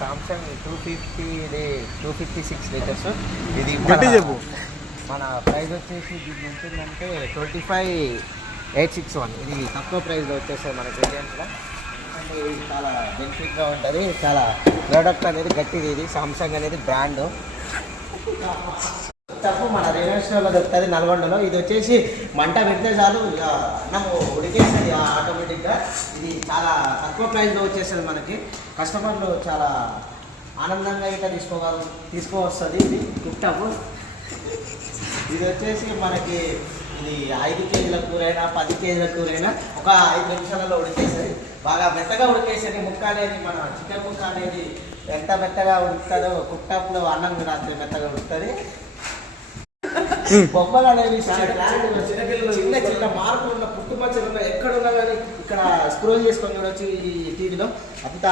Samsung 250 ఇది 256 litres. ఇది చెప్పు. మన ప్రైస్ వచ్చేసి దీని ఉంటుందంటే 25,861. ఇది తక్కువ ప్రైస్లో వచ్చేస్తుంది మనకి ఇండియన్స్లో. అంటే ఇది చాలా బెనిఫిట్గా ఉంటుంది. చాలా ప్రోడక్ట్ అనేది గట్టిది. ఇది సామ్సంగ్ అనేది బ్రాండ్. తప్పు మన రిలయన్స్లో దొరుకుతుంది నల్గొండలో. ఇది వచ్చేసి మంట పెడితే చాలు అన్నము ఉడికేస్తుంది ఆటోమేటిక్గా. ఇది చాలా తక్కువ ప్రైస్లో వచ్చేస్తుంది మనకి. కస్టమర్లు చాలా ఆనందంగా ఇట్లా తీసుకోవస్తుంది. ఇది కుక్టాప్. ఇది వచ్చేసి మనకి ఇది 5 కేజీల కూరైనా 10 కేజీల కూరైనా ఒక 5 నిమిషాలలో ఉడికేస్తుంది. బాగా మెత్తగా ఉడికేసేది ముక్క అనేది. మన చికెన్ ముక్క అనేది ఎంత మెత్తగా ఉడుకుతుందో కుక్టాప్లో అన్నం కూడా అంత మెత్తగా ఉడుకుతుంది. బొమ్మలు అనేవి చిన్న చిన్న మార్పులు ఉన్న పుట్టుమచ్చలు ఉన్న ఎక్కడున్నా కానీ ఇక్కడ స్క్రోల్ చేసుకొని చూడొచ్చు ఈ టీవీలో. అంత